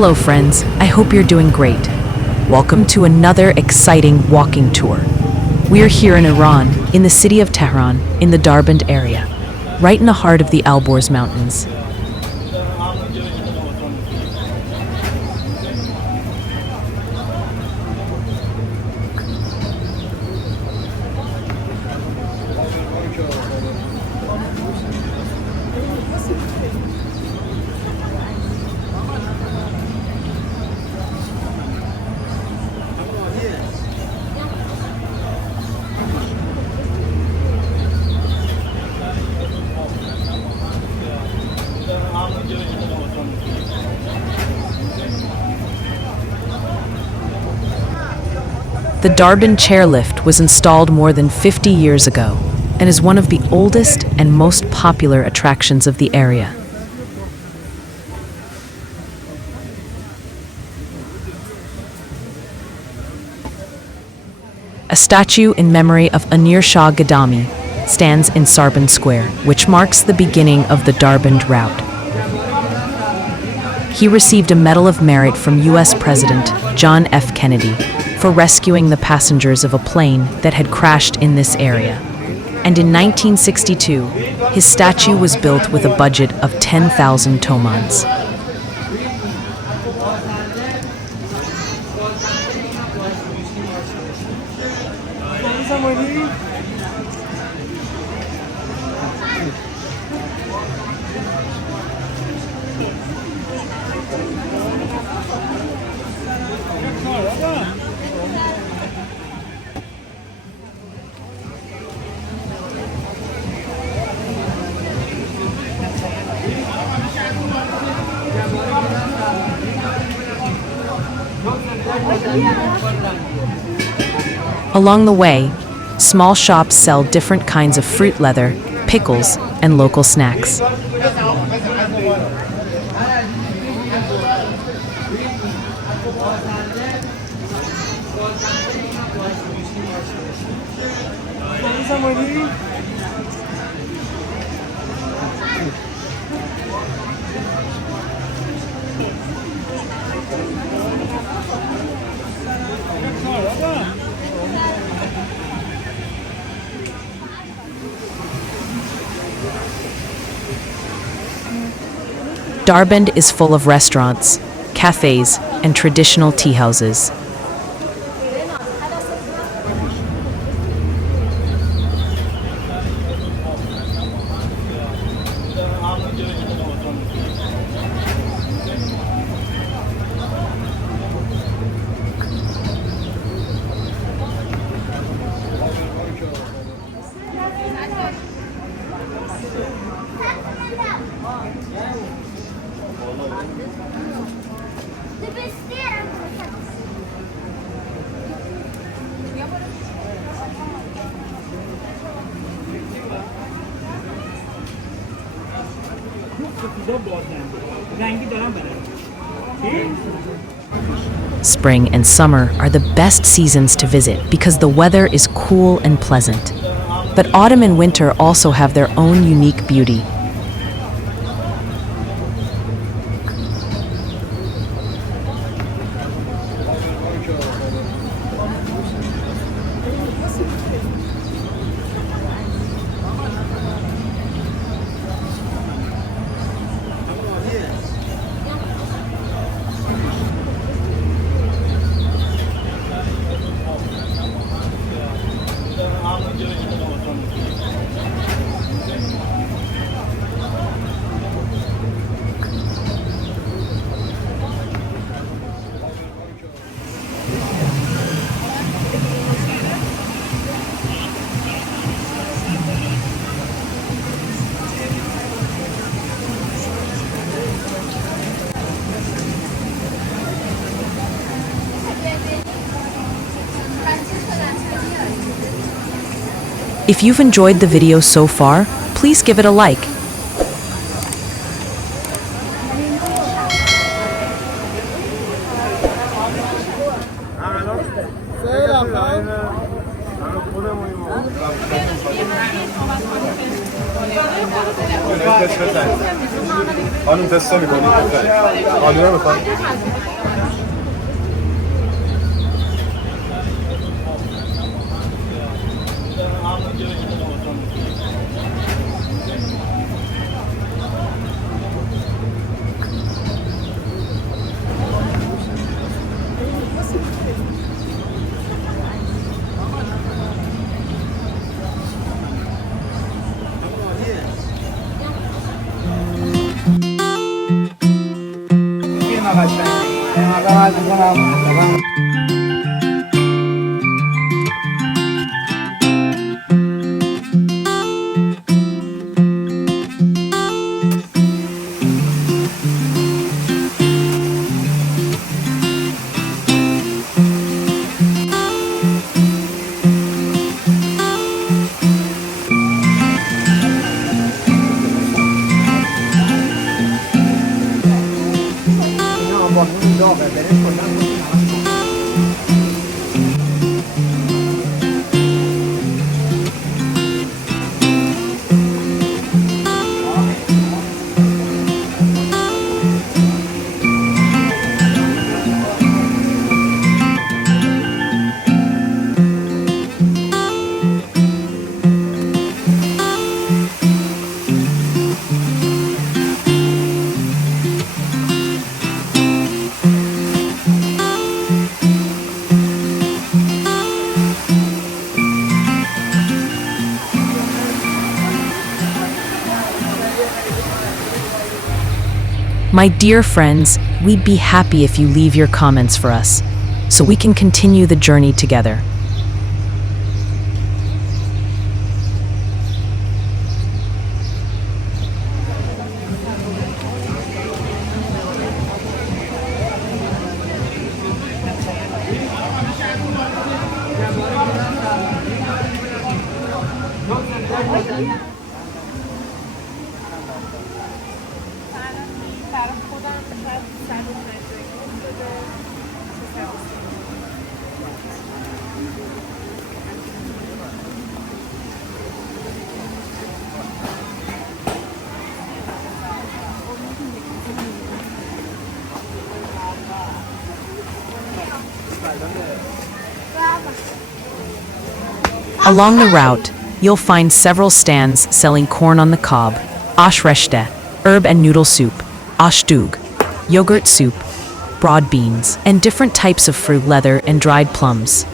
Hello friends, I hope you're doing great. Welcome to another exciting walking tour. We are here in Iran, in the city of Tehran, in the Darband area, right in the heart of the Alborz mountains. The Darband chairlift was installed more than 50 years ago and is one of the oldest and most popular attractions of the area. A statue in memory of Amir Shah Gadami stands in Darband Square, which marks the beginning of the Darband route. He received a Medal of Merit from U.S. President John F. Kennedy for rescuing the passengers of a plane that had crashed in this area. And in 1962, his statue was built with a budget of 10,000 tomans. Along the way, small shops sell different kinds of fruit leather, pickles, and local snacks. Darband is full of restaurants, cafes, and traditional tea houses. Spring and summer are the best seasons to visit because the weather is cool and pleasant. But autumn and winter also have their own unique beauty. If you've enjoyed the video so far, please give it a like. خانم تست می‌کنید آلو می‌خواید My dear friends, we'd be happy if you leave your comments for us, so we can continue the journey together. Along the route, you'll find several stands selling corn on the cob, ash reshte, herb and noodle soup, ash dug, yogurt soup, broad beans, and different types of fruit, leather, and dried plums.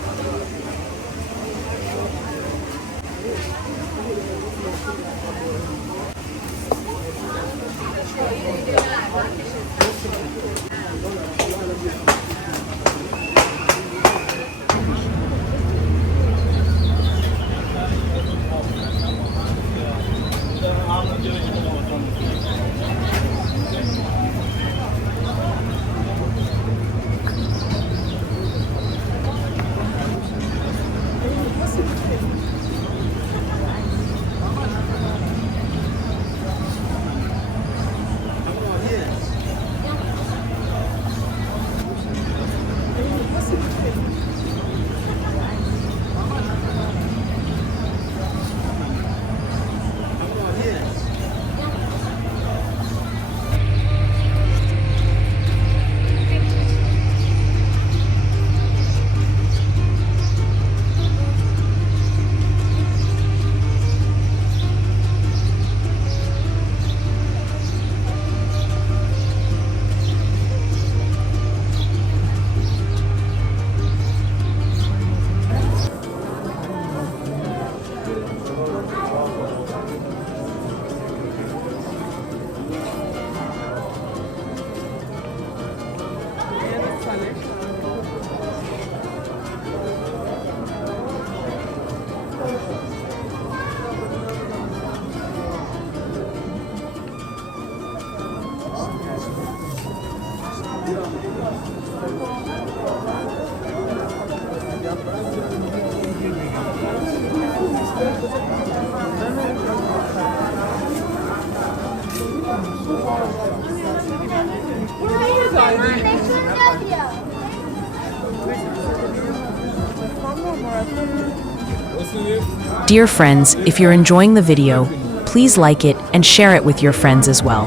Dear friends, if you're enjoying the video, please like it and share it with your friends as well.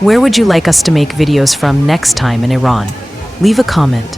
Where would you like us to make videos from next time in Iran? Leave a comment.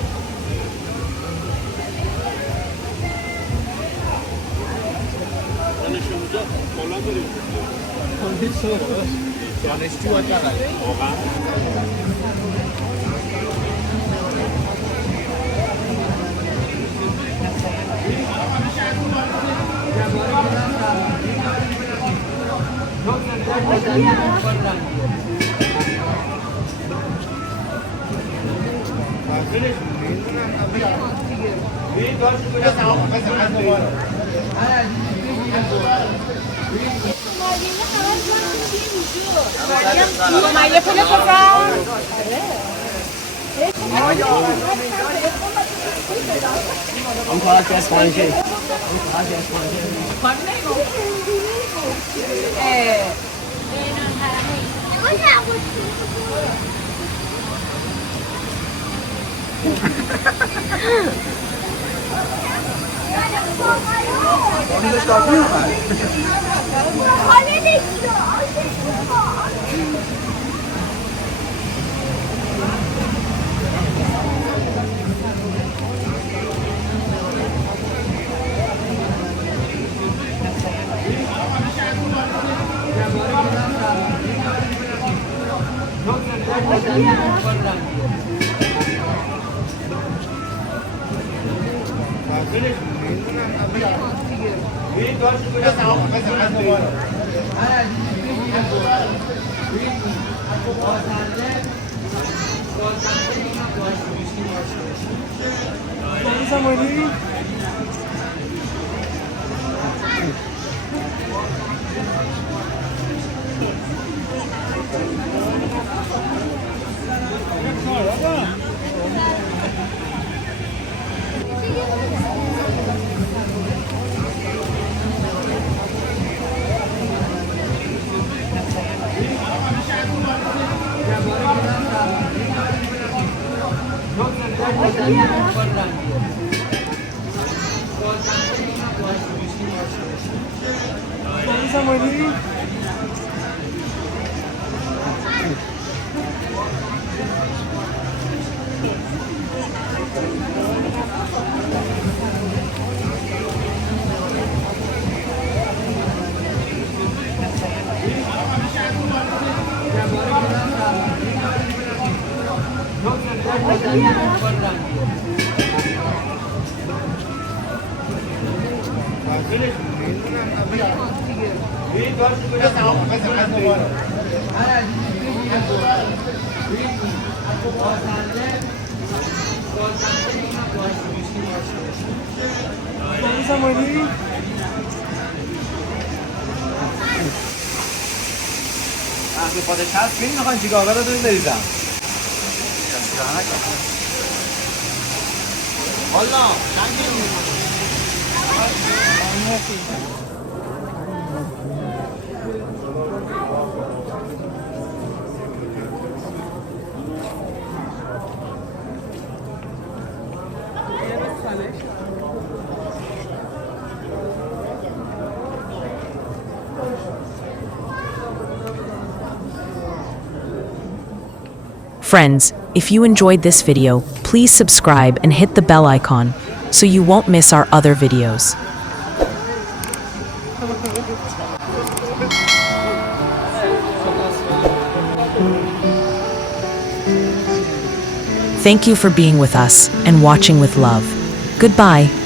خودش هست ببین میخوان چیکار کنه تو بریزم والا Friends, if you enjoyed this video, please subscribe and hit the bell icon so you won't miss our other videos. Thank you for being with us and watching with love. Goodbye.